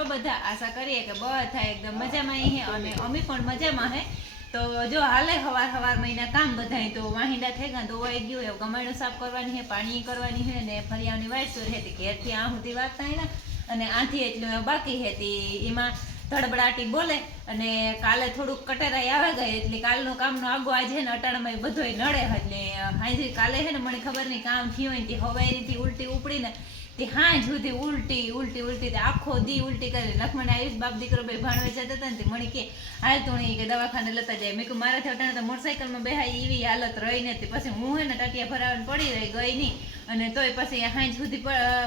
છો બધા આશા કરીએ કે બધા એકદમ મજામાં હે. અને અમે પણ મજામાં હે. તો જો હાલે હવાર હવાર મહિના કામ બધાય તો વાહિંદા થઈ ગયા ધોવાઈ ગયું એવું. ગમાડું સાફ કરવાની હે પાણી કરવાની હે ને ફરિયાની વાટ સુર હતી ઘેરથી આ સુધી વાગતા ને અને આથી એટલું બાકી હતી એમાં ધડબડાટી બોલે અને કાલે થોડુંક કટેરાઈ આવે ગઈ એટલે કાલનું કામનું આગો આજે ને અટાણમાં બધોય નડે એટલે હાજી કાલે હે ને મને ખબર નહીં કામ થયું હોય તે હવાઈથી ઉલટી ઉપડીને તે હાંજ સુધી ઉલટી ઉલટી ઉલટી આખો દી ઉલટી કરી. લખમણ આયુષ બાપ દીકરો બે ભણવા જતા હતા ને તે મણી કે, હાલ તો કે દવાખાને લતા જાય. મેં કહ્યું મારાથી અટાણે તો મોટરસાઇકલમાં બેહાય એવી હાલત રહી નથી. પછી હું હે ને ટાટિયા ભરાવાની પડી રહી, ગઈ નહીં. અને તોય પછી હાંજ સુધી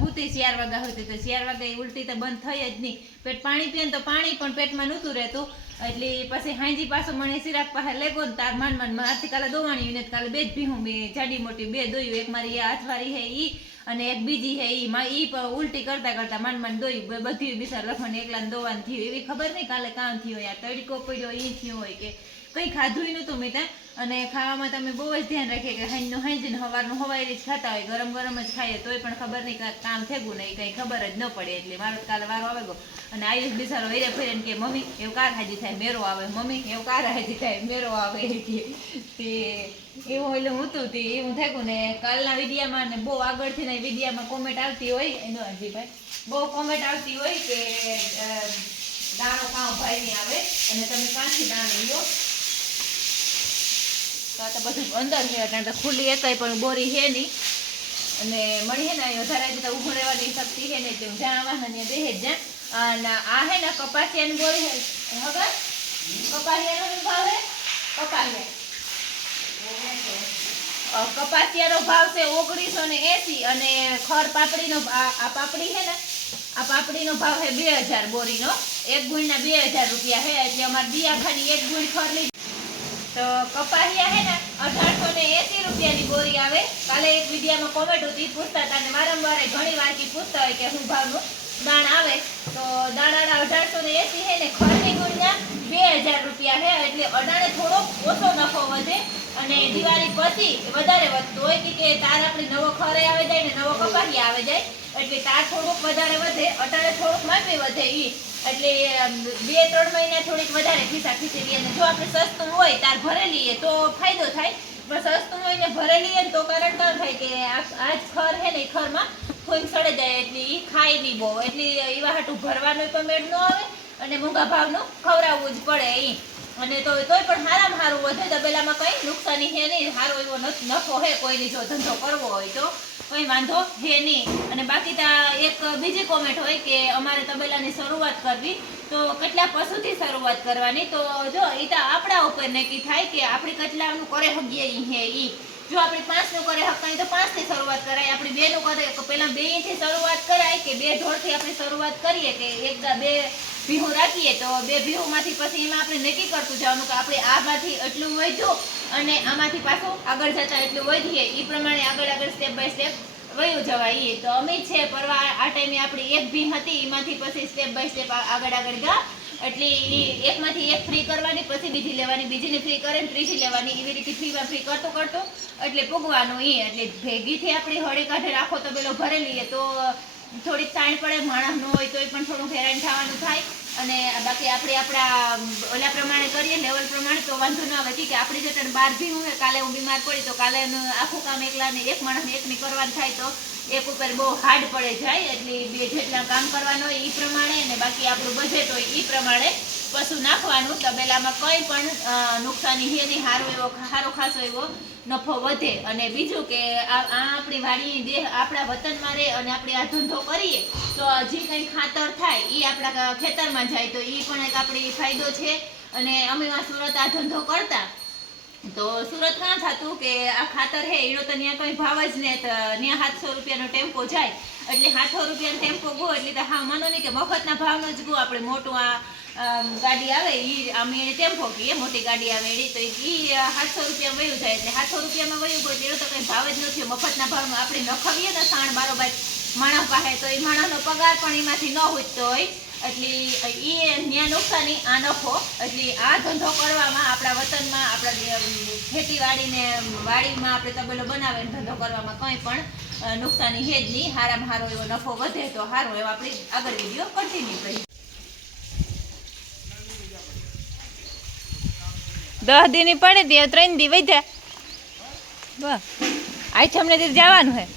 હુતી ચાર વાગ્યા હતી તો ચાર વાગ્યા ઉલટી તો બંધ થઈ જ નહીં. પેટ પાણી પીએ ને તો પાણી, પણ પેટમાં નહોતું રહેતું. એટલે પછી હાંજી પાછો મને સિરાક પાસે લેગો ને તાર માન માન મારથી કાલે દોવાણી ને કાલે બે જ ભીહું, બે જાડી મોટી, બે દોયું. એક મારી હાથવારી હે ઈ. અને એક બીજી હે ઈ ઈ ઉલટી કરતા કરતા મન મન દોઈ બધી બિસાર લખવાની એકલાને દોવાન થયું. એવી ખબર નહીં કાલે કામ થયો યાર તડકો પડ્યો, ઈ થયું હોય કે કંઈ ખાધું નહોતું મેં અને ખાવામાં તમે બહુ જ ધ્યાન રાખીએ કે હાંજનું હાંજી ને સવારનું હવારી જ ખાતા હોય, ગરમ ગરમ જ ખાઈએ, તોય પણ ખબર નહીં કાંઈ કામ થેગું નહીં કંઈ ખબર જ ન પડે. એટલે મારો કાલે વારો આવે ગયો. અને આયુષ બિસારો હેરે ફેરે કે, મમ્મી, એવું કાર હાજી થાય, મેરો આવે. મમ્મી, એવું કાર હાજી થાય, મેરો આવે. કે, તે એવું એટલે હું તું હતી એવું થયું ને કાલના વિડીયામાં ને બહુ આગળથી ના વિડીયામાં કોમેન્ટ આવતી હોય, એનો હજીભાઈ બહુ કોમેન્ટ આવતી હોય કે દાણો કાં ભાઈ ની આવે અને તમે કાંથી દાણો લ્યો. તો આ તો બધું અંદર છે, કારણ કે ખુલ્લી એકાઈ પણ બોરી છે નહીં. અને મળી હે ને વધારે જતા ઊભું રહેવાની શક્તિ છે ને હું જ્યાં આવવાના ત્યાં બેહે જ્યાં અને આ હે ને કપાસિયાની બોરી હે હવે કપાસિયાનો શું ભાવ હે કપાસિયા અ, કપાસિયાનો ભાવ છે ઓગણીસો ને એસી અને ખર પાપડીનો આ પાપડી છે ને, આ પાપડીનો ભાવ છે બે હજાર બોરીનો. એક ગુણના બે હજાર રૂપિયા છે, એટલે અમારે દિયા ખાલી એક ગુણ ખર તો કપાસિયા છે ને અઢારસો ને એસી રૂપિયાની બોરી આવે. કાલે એક વિડીયામાં કોમેન્ટ હતી પૂછતા હતા ને વારંવાર ઘણી વારથી પૂછતા હોય કે શું ભાવનું દાણ આવે. તો દાણાના અઢારસો ને એસી હે ને ખરની ગુણના બે હજાર રૂપિયા હે એટલે અડાણે થોડો ઓછો નફો વધે. અને દિવાળી પછી વધારે વધતું હોય કે તાર આપણે નવો ખરે આવે જાય ને નવો કપાહી આવે જાય, એટલે તાર થોડુંક વધારે વધે, અટાણે થોડુંક માપે વધે ઈ. એટલે બે, ત્રણ મહિના થોડીક વધારે ખિસ્સા લઈએ અને જો આપણે સસ્તું હોય તાર ભરે લઈએ તો ફાયદો થાય. પણ સસ્તું હોય ને ભરે લઈએ ને તો કારણ કાં થાય કે આ- આજ ખર હે ને એ ખરમાં ફૂંક સડે જાય એટલે ઈ ખાય નહીં બહુ. એટલે એવા હાટું ભરવાનું પણ મેળ ન આવે અને મોંઘા ભાવનું ખવડાવવું જ પડે ઈ. અને તો તોય પણ હારામાં હારું વધે તબેલામાં કંઈ નુકસાની છે નહીં. સારો એવો નફો હે કોઈની જો ધંધો કરવો હોય તો. કોઈ વાંધો છે નહીં. અને બાકી ત્યાં એક બીજી કોમેન્ટ હોય કે અમારે તબેલાની શરૂઆત કરવી. તો કેટલા પશુથી શરૂઆત કરવાની? તો જો એ તો આપણા ઉપર નક્કી થાય કે આપણે કેટલાનું કરે હગીએ હે ઈ. જો આપણે પાંચનું કરે હકાય તો પાંચથી શરૂઆત કરાય. આપણે બેનું કરે પહેલા બેથી શરૂઆત કરાય કે બે ઢોળથી આપણે શરૂઆત કરીએ કે એક બે ભીહું રાખીએ તો બે ભીહુંમાંથી પછી એમાં આપણે નક્કી કરતું જવાનું કે આપણે આમાંથી એટલું વધ્યું અને આમાંથી પાછું આગળ જતા એટલું વધીએ. એ પ્રમાણે આગળ આગળ સ્ટેપ બાય સ્ટેપ વયું જવાય એ તો અમે છે, પરવા આ ટાઈમે આપણી એક ભી હતી એમાંથી પછી સ્ટેપ બાય સ્ટેપ આગળ આગળ ગયા. એટલે એકમાંથી એક ફ્રી કરવાની, પછી બીજી લેવાની, બીજીને ફ્રી કરે ને ત્રીજી લેવાની. એવી રીતે ફ્રીમાં ફ્રી કરતો કરતો એટલે પૂગવાનું એ એટલે ભેગીથી આપણે હળી કાઢે રાખો તો પેલો ભરે તો થોડીક તાણ પડે, માણસ ન હોય તોય પણ થોડું હેરાન થવાનું થાય. અને બાકી આપણે આપણા ઓલા પ્રમાણે કરીએ લેવલ પ્રમાણે, તો વાંધો ન આવે. કે આપણી જે ત્રણ બાર ભી હું કાલે હું બીમાર પડી, તો કાલે આખું કામ એકલાને એક માણસને એકની કરવાનું થાય, તો એક ઉપર બહુ હાર્ડ પડે જાય. એટલે બે જેટલા કામ કરવાનું હોય એ પ્રમાણે અને બાકી આપણું બજેટ હોય એ પ્રમાણે પશુ નાખવાનું, તબેલામાં કંઈ પણ નુકસાની નહીં સારો એવો સારો ખાસો એવો નફો વધે. અને બીજું કે આ આ આપણી વાડીની દેહ આપણા વતનમાં રહે અને આપણે આ ધંધો કરીએ, તો જે કંઈ ખાતર થાય એ આપણા ખેતરમાં જાય. તો એ પણ એક આપણી ફાયદો છે. અને અમે આ સુરત આ ધંધો કરતા. તો સુરત જ થતું કે આ ખાતર હે, એનો તો ત્યાં કંઈ ભાવ જ ને ત્યાં સાતસો રૂપિયાનો ટેમ્પો જાય. એટલે સાતસો રૂપિયાનો ટેમ્પો ગો, એટલે તો હા, માનો નહીં કે મફતના ભાવનો જ ગો. આપણે મોટું આ ગાડી આવે એ અમે ટેમ્પો કહીએ મોટી ગાડી આવે એ તો એ સાતસો રૂપિયા વયું જાય. એટલે સાતસો રૂપિયામાં વયું ગયું એનો તો કંઈ ભાવ જ નથી. મફતના ભાવમાં આપણે નખાવીએ ને સાણ બારોબાર માણસ પાસે, તો એ માણસનો પગાર પણ એમાંથી ન હોતો હોય. એટલે એ ન્યા નુકસાની, આ નફો. એટલે આ ધંધો કરવામાં આપણા વતનમાં, આપણા ખેતીવાડીને વાડીમાં આપણે તબેલો બનાવે ધંધો કરવામાં કંઈ પણ નુકસાની છે જ નહીં. હારામાં સારો એવો નફો વધે તો સારો એવો આપણે આગળ વીડિયો કન્ટિન્યુ કરીએ. દસ દિન પડે તે ત્રણ દી વધ્યા. બસ. આજ અમને જવાનું હોય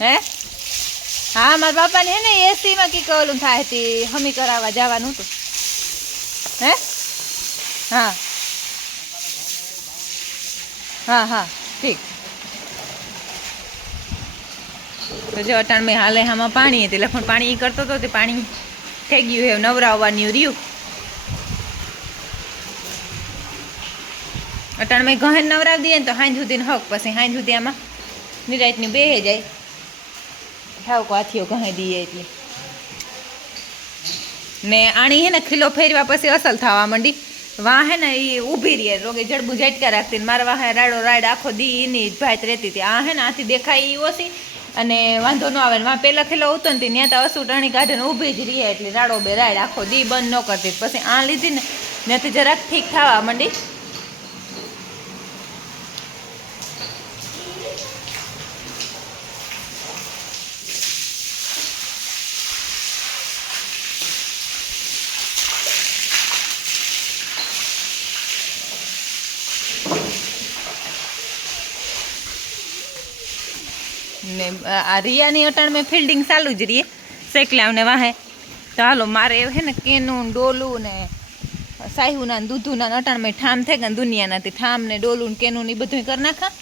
હે? હા, મારા બાપાને હે ને એસીમાં કી કહેલું થાય હતી, હમી કરાવવા જવાનું હતું. હે? હા. હા હા, ઠીક. તો જો, અટાણ મેં હાલે હામાં પાણી હતી લખણ પાણી એ કરતો હતો તે પાણી થઈ ગયું હે નવરાવવાની રહ્યું. અટાણ મેં ગહેન નવરાવી દઈએ ને તો હાંજ સુધી હક પછી, હાંજ સુધી આમાં નિરાયતની બે જાય. ઠાવકો હાથીઓ કહી દઈએ એટલે. ને આણી હે ને ખીલો ફેરવા પછી અસલ થવા માંડી. વાહ હે ને એ ઊભી રહી, રોગે જડબું ઝટકા રાખતી મારા વાહે રાડો રાડ આખો દી એની ભાત રહેતી હતી. આ હે ને આથી દેખાય એ ઓછી. અને વાંધો ન આવે વાં પહેલાં ખીલો ઉતરતી ને ત્યાં તો અસુ ટાણી કાઢે ઊભી જ રહી એટલે રાડો બે રાડ આખો દી બંધ ન કરતી. પછી આ લીધી ને ત્યાંથી જરાક ઠીક થવા માંડી. ને, આ રિયાની અટાણ મેં ફિલ્ડિંગ ચાલુ જ રહીએ શેકલાવને વાહે. તો હાલો, મારે હે ને કેનું ડોલું ને સાહુના દૂધુના અટાણ મેં ઠામ થઈ ગયા દુનિયાનાથી. ઠામ ને ડોલું ને કેનું ને એ બધું કરી નાખા.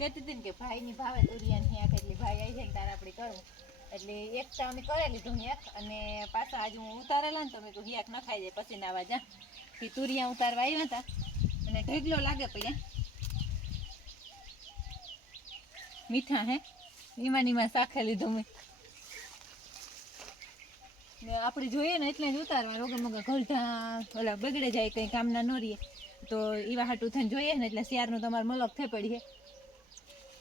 કહેતી હતી ને કે ભાઈની ભાવે દુરિયાની હિયાક એટલે ભાઈ આવી જાય ને તારે આપણે કરવું એટલે એક ચા અમે કરેલી લીધું અને પાછા આજે હું ઉતારેલા ને તો મેં કહ્યું હિયાક ન જાય, પછી નાવા જા. કે તુરિયા ઉતારવા આવ્યા હતા અને ઢગલો લાગે પૈયા મીઠા, હે? એમાં ને સાખે લીધો મેં. ને આપણે જોઈએ ને એટલે જ ઉતારવા રોગે મગા ઘરધા ઓલા બગડે જાય કંઈ કામના ન રહીએ તો એવા હાટું થઈને જોઈએ ને એટલે શિયાળનું તમારે મલક થઈ પડીએ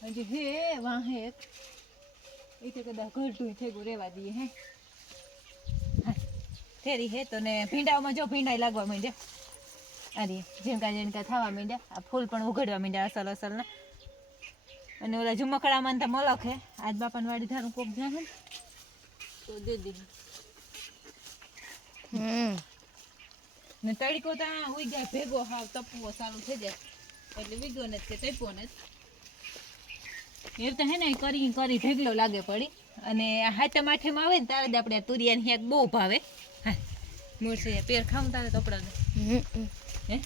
હજી હે વાહે એક એ તો કદાચ ઘરટું થઈ ગયું રહેવા દઈએ, હા? ફેરી હે તો ને ભીંડાઓમાં જો ભીંડા લાગવા માંડ્યા. અરે ઝીણકા ઝીણકા થવા માંડ્યા. આ ફૂલ પણ ઉઘડવા માંડ્યા અસલ અસલના. અને ઓલા ઝુમકડામાં તો મલક હે. આજ બાપાની વાડી ધારું કોક જ્યાં હે તો દે દીધું ને તડકો તો ઉઈ જાય ભેગો હાવ તપવો સારું થઈ જાય. એટલે વિગો ને કે તપ્યો ને એ તો હે ને કરી કરી ભેગલો લાગે પડી. અને આ હાચા માઠેમાં આવે ને તારે જ આપણે તુરિયાની હેક બહુ ભાવે. હા મોરસે પેર ખાવું તારે કપડા હે?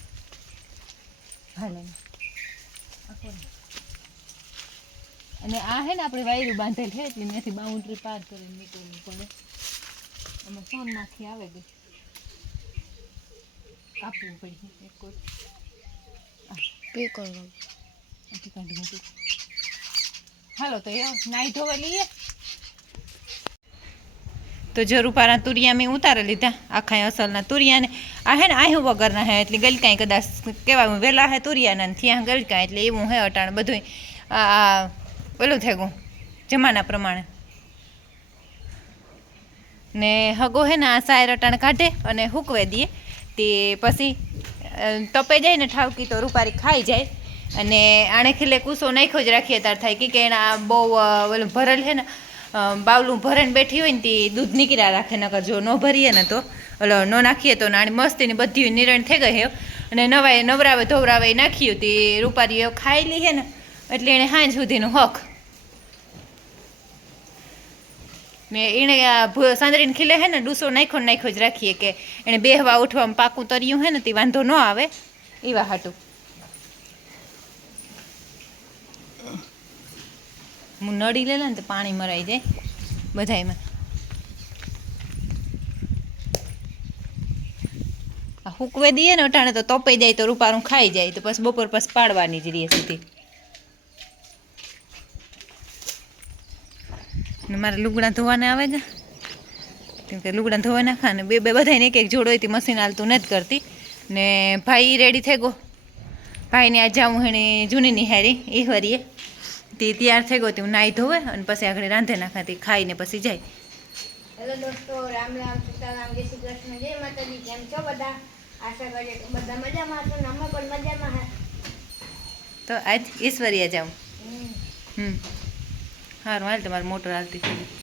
આખો અને આ હે ને આપણે વાયરું બાંધેલ છે એટલે ત્યાંથી બાઉન્ડ્રી પાર કરીને નીકળવું પડે. આમાં સોનમાંથી આવે ગઈ કાપવું પડી એક કોટ. પે મૂકી. હાલો તો એ નાઈ ધોવા લઈએ તો જરૂપારા તુરિયા મેં ઉતારી લીધા, આખા અસલના તુરિયાને. આ હે ને આહું વગરના હે, એટલે ગલકાંઈ કદાચ કહેવાય વહેલા હે તુરિયાના ને ત્યાં ગલકાંઈ એટલે એવું હે અટાણ બધું આ પેલું થઈ ગયું, જમાના પ્રમાણે. ને હગો હે ને આ સાયર અટાણ કાઢે અને હૂકવે દઈએ તે પછી તપે જાય ને ઠાવકી તો રૂપારી ખાઈ જાય. અને આણે ખીલે કૂસો નાખ્યો જ રાખીએ, તાર થાય કે એના બહુ ઓલું ભરેલ છે ને બાવલું ભરણ બેઠી હોય ને તે દૂધ નીકળ્યા રાખે, નકર જો ન ભરીએ ને તો. ઓલો ન નાખીએ તો નાની મસ્તીની બધી નિરણ થઈ ગઈ હે. અને નવાય નવરાવે ધોવરાવે નાખ્યું તે રૂપારીઓ ખાઈ લી ને, એટલે એણે હાંજ સુધીનું હક. ને એણે આ સાંદરીને ખીલે હે ને, ડૂસો નાખ્યો નાખ્યો જ રાખીએ કે એણે બેહવા ઉઠવામાં પાકું તર્યું હે ને તે વાંધો ન આવે. એવા હાટું. હું નળી લેલા ને તો પાણી મરાઈ જાય. બધાયમાં. આ હુકવે દઈએ ને અટાણે તો તપાઈ જાય તો રૂપારું ખાઈ જાય, તો પછી બપોર પછી પાડવાની જ રહે સુધી. મારે લુગડા ધોવાને આવે છે? કેમ કે લુગડા ધોવા નાખા ને બે બે બધાને એક એક જોડો હોય મશીન હાલતું નથી કરતી. ને ભાઈ રેડી થઈ ગયો. ભાઈને આ જાઉં હેણી જૂની નિહારી એ વરીએ તે તૈયાર થઈ ગયો હું નાહી ધોવે અને પછી આગળ રાંધે નાખાતી ખાઈને પછી જાય. હેલો દોસ્તો રામ રામ સીતારામ જય શ્રી કૃષ્ણ જય માતાજી કેમ છો બધા? આશા કરીએ કે બધા મજામાં છો ને અમે પણ મજામાં હે. તો આજ ઈશ્વરીએ જાઉં. હમ. સારું હાલ તમારે મોટર હાલતી થઈ